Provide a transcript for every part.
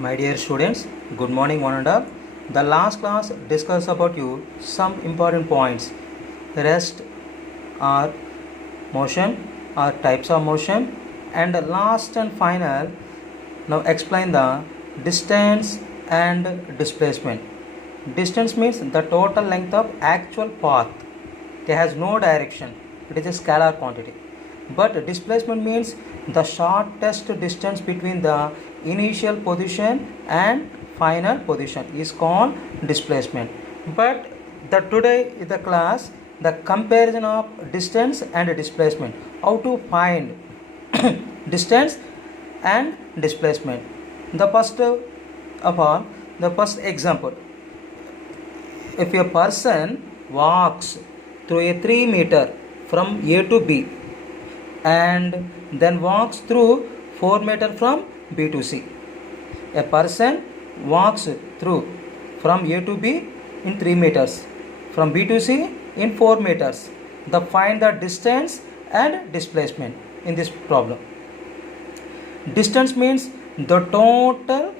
My dear students, good morning one and all. The last class discussed about you some important points. Rest or motion or types of motion, and the last and final now explain the distance and displacement. Distance means the total length of actual path. It has no direction. It is a scalar quantity. But displacement means the shortest distance between the initial position and final position is called displacement. But today in the class, the comparison of distance and displacement, how to find distance and displacement. The first of all, the first example, if a person walks through a 3 meter from A to B and then walks through 4 meter from B to C. A person walks through from A to B in 3 meters, from B to C in 4 meters. Find the distance and displacement in this problem. Distance means the total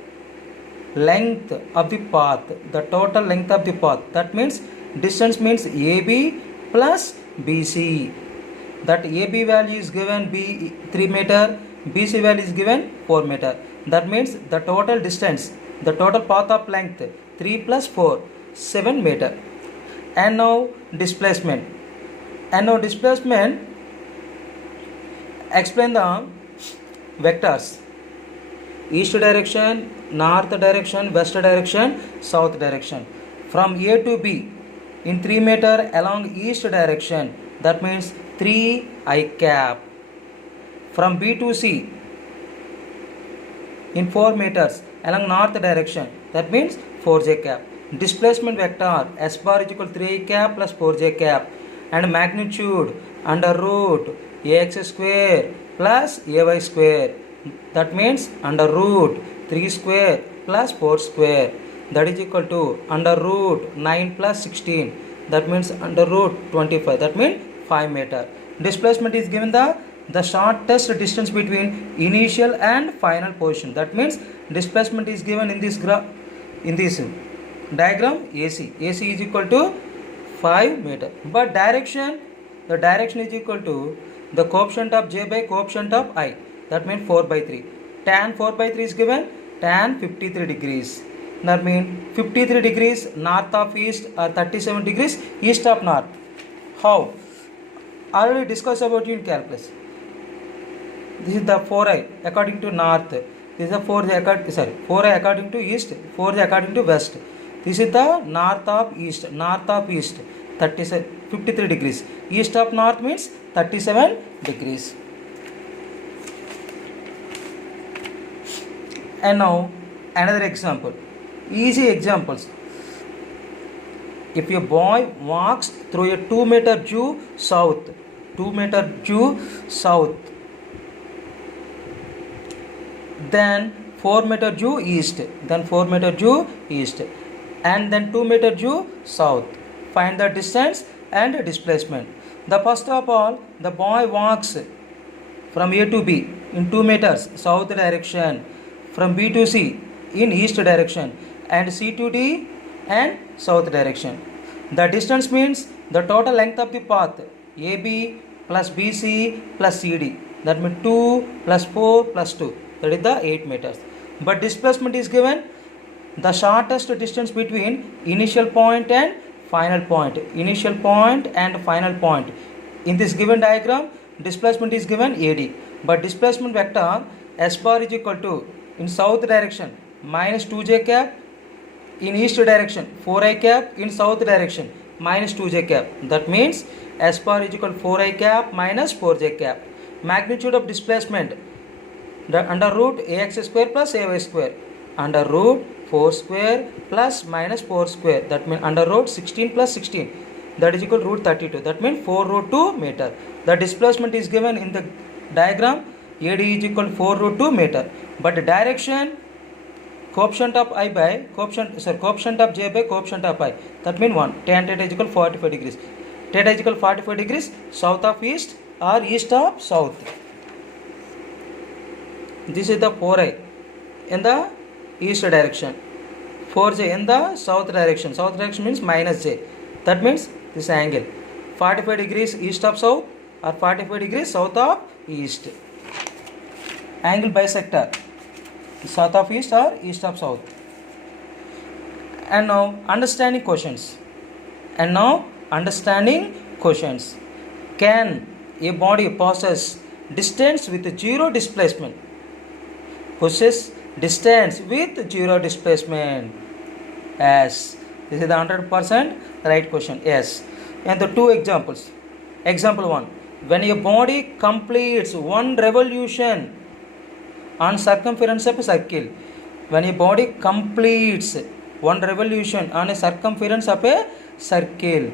length of the path. The total length of the path. That means distance means AB plus BC. That AB value is given B 3 meter, BC value is given 4 meter. That means the total distance, the total path of length 3 plus 4, 7 meter. And now displacement. Explain the vectors. East direction, north direction, west direction, south direction. From A to B in 3 meter along east direction, that means 3 I cap. From B to C in 4 meters along north direction, that means 4j cap. Displacement vector S bar is equal to 3 I cap plus 4j cap, and magnitude under root ax square plus ay square. That means under root 3 square plus 4 square, that is equal to under root 9 plus 16, that means under root 25, that means 5 meter. Displacement is given the shortest distance between initial and final position. That means displacement is given in this diagram AC. AC is equal to 5 meter. But the direction is equal to the coefficient of J by coefficient of I. That means 4 by 3. Tan 4 by 3 is given tan 53 degrees. That means 53 degrees north of east or 37 degrees east of north. How? Already discussed about you in calculus. This is the 4i according to north. This is the 4i according to east, 4i according to west. This is the north of east, 53 degrees. East of north means 37 degrees. And now another example. Easy examples. If a boy walks through a 2 meter Jew south, then 4 meter Jew east, and then 2 meter Jew south. Find the distance and displacement. The first of all, the boy walks from A to B in 2 meters south direction, from B to C in east direction, and C to D and south direction. The distance means the total length of the path AB plus BC plus CD. That means 2 plus 4 plus 2. That is the 8 meters. But displacement is given the shortest distance between initial point and final point. In this given diagram, displacement is given AD. But displacement vector S bar is equal to, in south direction, minus 2j cap, in east direction 4i cap, in south direction minus 2j cap. That means S bar is equal to 4i cap minus 4j cap. Magnitude of displacement, the under root ax square plus ay square, under root 4 square plus minus 4 square, that means under root 16 plus 16, that is equal to root 32, that means 4 root 2 meter. The displacement is given in the diagram AD is equal to 4 root 2 meter. But direction, coefficient of J by coefficient of I, that means 1. Tan theta is equal to 45 degrees. Theta is equal to 45 degrees south of east or east of south. This is the 4i in the east direction, 4j in the south direction. South direction means minus j. That means this angle 45 degrees east of south or 45 degrees south of east. Angle bisector, south of east or east of south. And now understanding questions. Can a body possess distance with zero displacement? Possess distance with zero displacement. Yes. This is the 100% right question. Yes. And the two examples. Example 1. When a body completes one revolution on circumference of a circle. When a body completes one revolution on a circumference of a circle.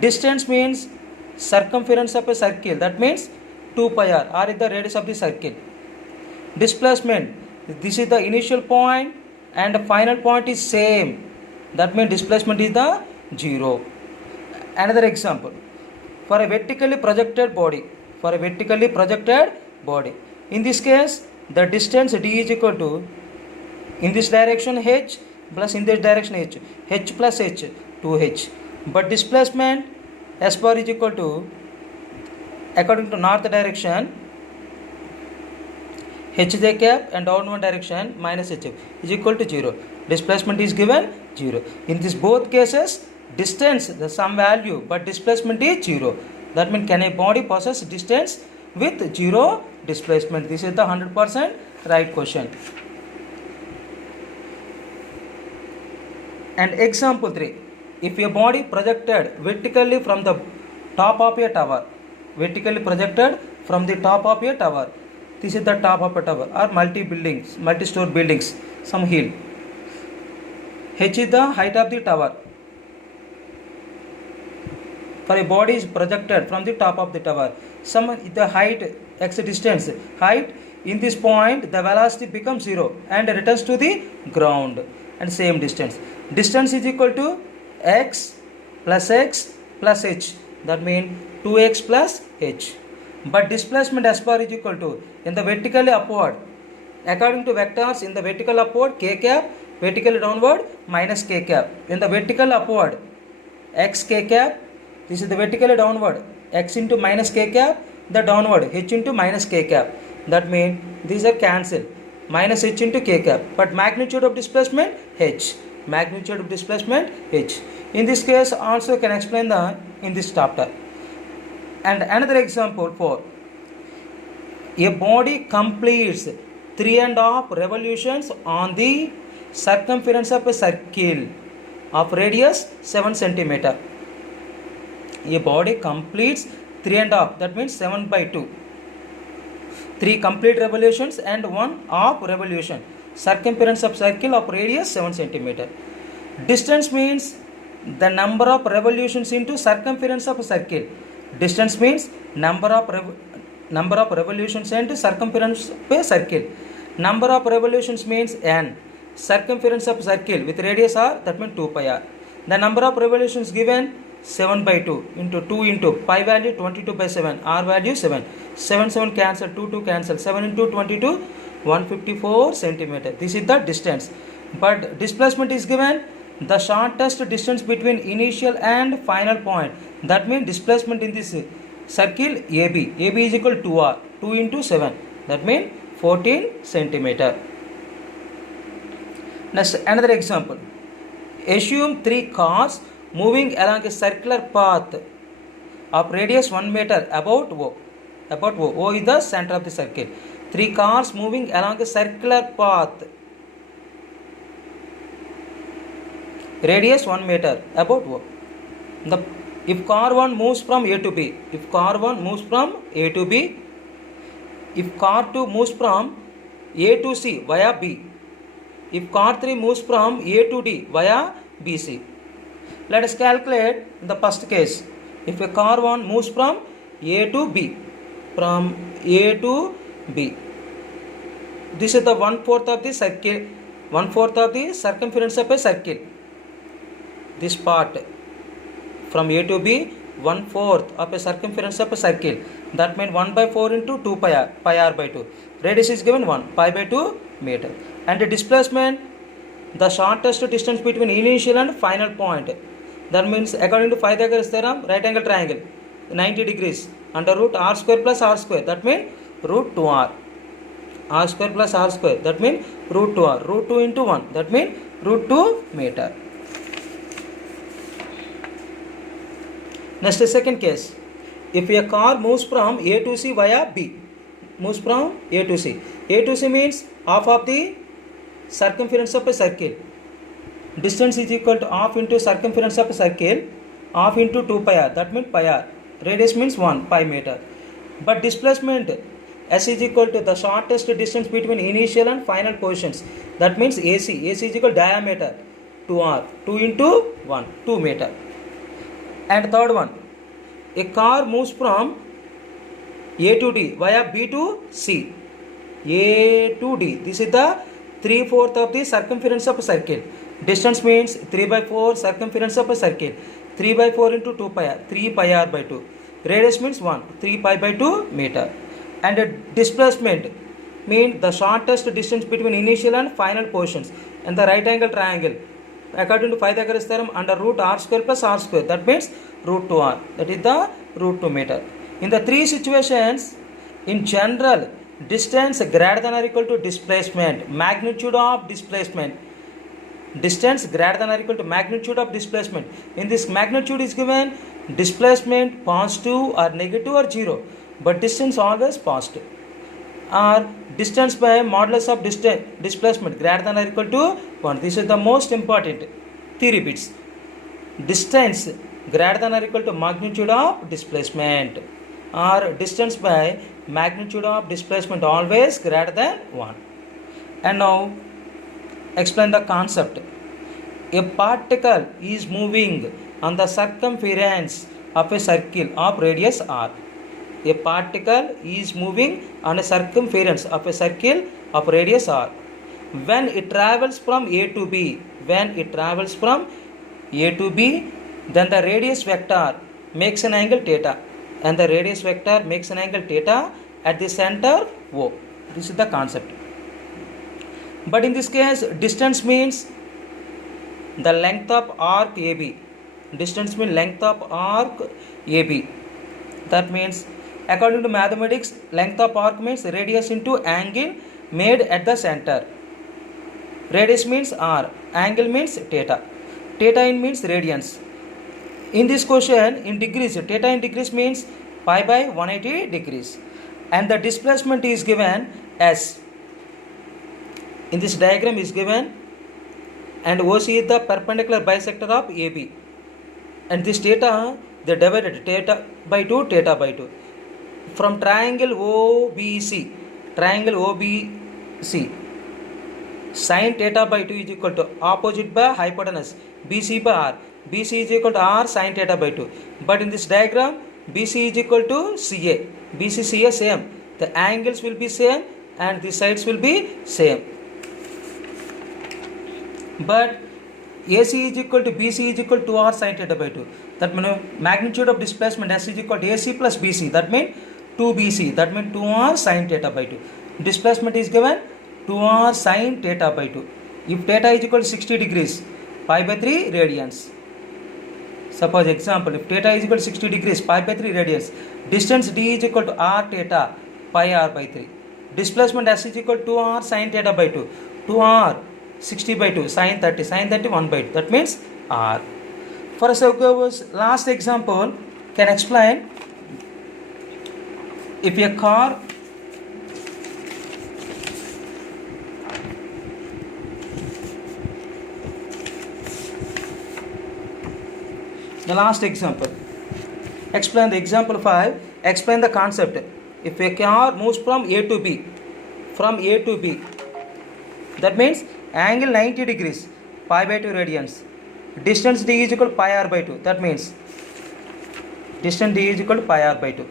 Distance means circumference of a circle. That means 2 pi r is the radius of the circle. Displacement. This is the initial point and the final point is same. That means displacement is the 0. Another example. For a vertically projected body. In this case, the distance d is equal to, in this direction h plus in this direction h. h plus h, 2h. But displacement s bar is equal to, according to north direction, hj cap and downward direction minus hf is equal to 0. Displacement is given 0. In this both cases, distance the some value but displacement is 0. That means can a body possess distance with 0 displacement? This is the 100% right question. And example 3. If a body projected vertically from the top of a tower, this is the top of a tower or multi-story buildings, some hill. H is the height of the tower. For a body is projected from the top of the tower. The height, x distance, height in this point, the velocity becomes 0 and returns to the ground. And same distance. Distance is equal to x plus h. That means 2x plus h. But displacement s bar is equal to, in the vertically upward, according to vectors, in the vertical upward k cap, vertically downward minus k cap. In the vertical upward, x k cap, this is the vertically downward, x into minus k cap, the downward h into minus k cap. That means these are cancelled, minus h into k cap. But magnitude of displacement h. In this case also can explain in this chapter. And another example 4. A body completes 3.5 revolutions on the circumference of a circle of radius 7 centimeter. A body completes 3.5, that means 7 by 2. 3 complete revolutions and 1 half revolution. Circumference of circle of radius 7 centimeter. Distance means the number of revolutions into circumference of a circle. Distance means number of revolutions into circumference of a circle. Number of revolutions means n. Circumference of circle with radius r, that means 2 pi r. The number of revolutions given 7 by 2 into 2 into pi value 22 by 7, r value 7. 7 cancel, 2 cancel, 7 into 22, 154 centimeter. This is the distance. But displacement is given the shortest distance between initial and final point. That means displacement in this circle AB. AB is equal to 2r. 2 into 7. That means 14 centimeter. Next, another example. Assume 3 cars moving along a circular path of radius 1 meter about O. O is the center of the circle. 3 cars moving along a circular path. Radius 1 meter about O. If car 1 moves from A to B, if car 2 moves from A to C via B, if car 3 moves from A to D via BC. Let us calculate the first case. If a car 1 moves from A to B, this is the 1/4 of the circle, 1/4 of the circumference of a circle. This part from A to B, 1/4 of a circumference of a circle. That means 1 by 4 into 2 pi r by 2. Radius is given 1, pi by 2 meter. And the displacement the shortest distance between initial and final point. That means according to Pythagoras theorem, right angle triangle 90 degrees under root r square plus r square, that means root 2r. R square plus r square, that means root 2r. Root 2 into 1, that means root 2 meter. Next, second case. If a car moves from A to C via B, moves from A to C. A to C means half of the circumference of a circle. Distance is equal to half into circumference of a circle, half into 2 pi r, that means pi r. Radius means 1 pi meter. But displacement S is equal to the shortest distance between initial and final positions. That means AC. AC is equal to diameter 2r. 2 into 1, 2 meter. And third one, a car moves from A to D via B to C. A to D. This is the 3/4 of the circumference of a circle. Distance means 3/4 circumference of a circle. 3/4 into 2 pi r. 3 pi r by 2. Radius means 1. 3 pi by 2 meter. And a displacement means the shortest distance between initial and final positions. And the right angle triangle, according to Pythagoras theorem, under root r square plus r square, that means root 2r, that is the root 2 meter. In the three situations, in general, distance greater than or equal to displacement, magnitude of displacement. Distance greater than or equal to magnitude of displacement. In this magnitude is given displacement positive or negative or 0, but distance always positive. Or distance by modulus of displacement greater than or equal to 1. This is the most important. 3 repeats. Distance greater than or equal to magnitude of displacement, or distance by magnitude of displacement always greater than 1. And now explain the concept. A particle is moving on the circumference of a circle of radius r. A particle is moving on a circumference of a circle of radius r. When it travels from A to B, then the radius vector makes an angle theta, and the radius vector makes an angle theta at the center O. This is the concept. But in this case, distance means the length of arc AB. Distance means length of arc AB. That means, according to mathematics, length of arc means radius into angle made at the center. Radius means r, angle means theta. Theta in means radians. In this question, in degrees, theta in degrees means pi by 180 degrees. And the displacement is given S. In this diagram is given, and OC is the perpendicular bisector of AB. And this theta, they divided theta by 2. From triangle OBC, sin theta by 2 is equal to opposite by hypotenuse, BC by R. BC is equal to R sin theta by 2. But in this diagram, BC is equal to CA. BC, CA same. The angles will be same and the sides will be same. But AC is equal to BC is equal to R sin theta by 2. That means magnitude of displacement S is equal to AC plus BC. That means 2BC. That means 2R sin theta by 2. Displacement is given 2R sin theta by 2. If theta is equal to 60 degrees, pi by 3 radians. Suppose example, if theta is equal to 60 degrees, pi by 3 radians. Distance D is equal to R theta, pi R by 3. Displacement S is equal to R sin theta by 2. 2R 60 by 2, sin 30, sin 30 1 by 2. That means R. For a last example, can explain. If a car the last example, explain the example 5, explain the concept. If a car moves from A to B, that means angle 90 degrees, pi by 2 radians. Distance D is equal to pi R by 2. That means distance D is equal to pi R by 2.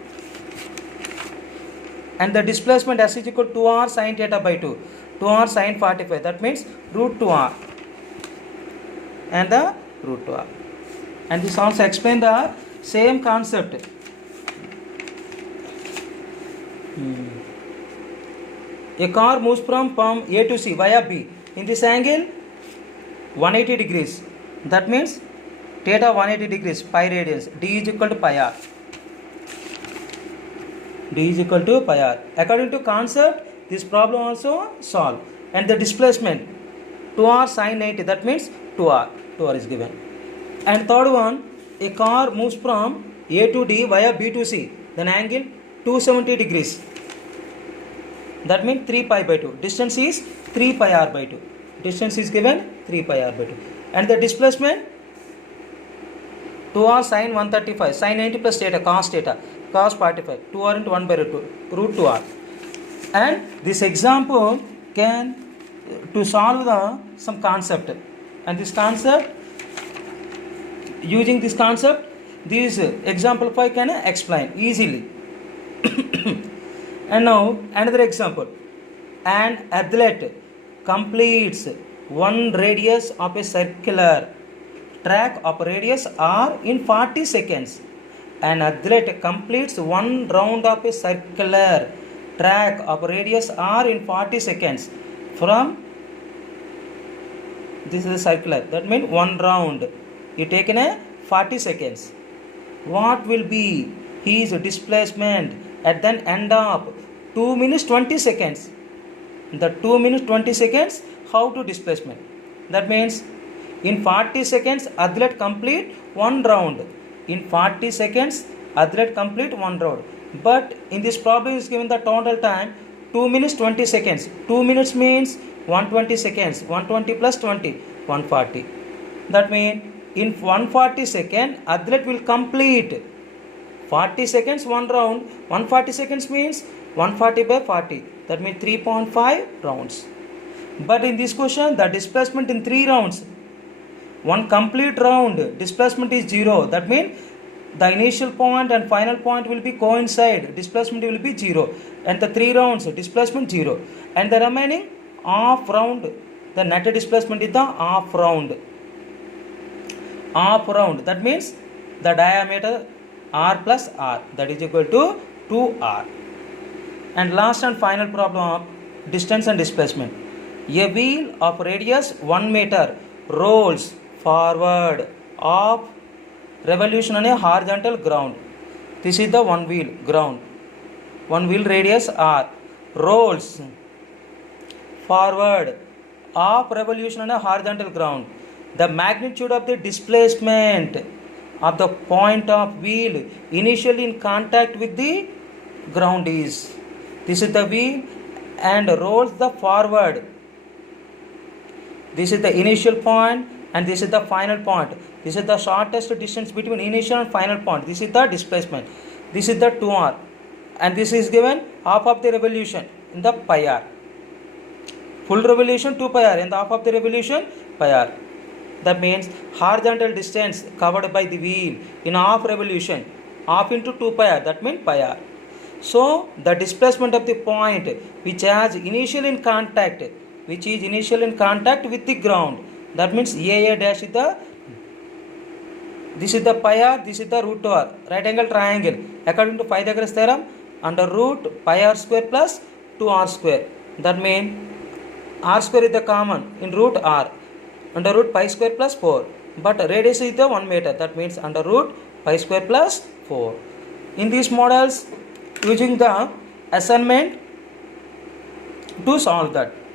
And the displacement S is equal to 2R sin theta by 2. 2R sin 45. That means root 2R. And the root 2R. And this also explain the same concept. A car moves from A to C via B. In this angle, 180 degrees. That means theta 180 degrees, pi radians. D is equal to pi r. D is equal to pi r. According to concept, this problem also solve. And the displacement 2r sin 90, that means 2r. 2r is given. And third one, a car moves from A to D via B to C. Then angle 270 degrees. That means 3 pi by 2. Distance is 3 pi r by 2. Distance is given 3 pi r by 2. And the displacement 2r sin 135. Sin 90 plus theta, cos theta. Cos 45. 2r into 1 by root 2r. And this example can to solve some concept. And this concept, using this concept, this example 5 can explain easily. And now another example. An athlete completes one radius of a circular track of radius r in 40 seconds. An athlete completes one round of a circular track of radius r in 40 seconds. From this is a circular, that means one round. You take in a 40 seconds. What will be his displacement at the end of 2 minutes 20 seconds? The 2 minutes 20 seconds, how to displacement? That means in 40 seconds athlete complete one round. In 40 seconds athlete complete one round. But in this problem is given the total time 2 minutes 20 seconds. 2 minutes means 120 seconds. 120 plus 20, 140. That means in 140 seconds athlete will complete 40 seconds one round. 140 seconds means 140 by 40. That means 3.5 rounds. But in this question, the displacement in 3 rounds, one complete round, displacement is 0. That means the initial point and final point will be coincide. Displacement will be 0. And the 3 rounds, displacement 0. And the remaining half round, the net displacement is the half round. Half round. That means the diameter r plus r, that is equal to 2r. And last and final problem of distance and displacement. A wheel of radius 1 meter rolls forward of revolution on a horizontal ground. This is the one wheel ground. One wheel radius r rolls forward of revolution on a horizontal ground. The magnitude of the displacement of the point of wheel initially in contact with the ground is. This is the wheel and rolls the forward. This is the initial point and this is the final point. This is the shortest distance between initial and final point. This is the displacement. This is the 2r. And this is given half of the revolution in the pi r. Full revolution 2 pi r and the half of the revolution pi r. That means horizontal distance covered by the wheel in half revolution, half into 2 pi r, that means pi r. So the displacement of the point which is initial in contact with the ground, that means a dash is the, this is the pi r, this is the root 2r, right angle triangle. According to Pythagoras theorem, under root pi r square plus 2r square. That means r square is the common in root r. Under root pi square plus 4. But radius is the 1 meter. That means under root pi square plus 4. In these models, using the assignment to solve that.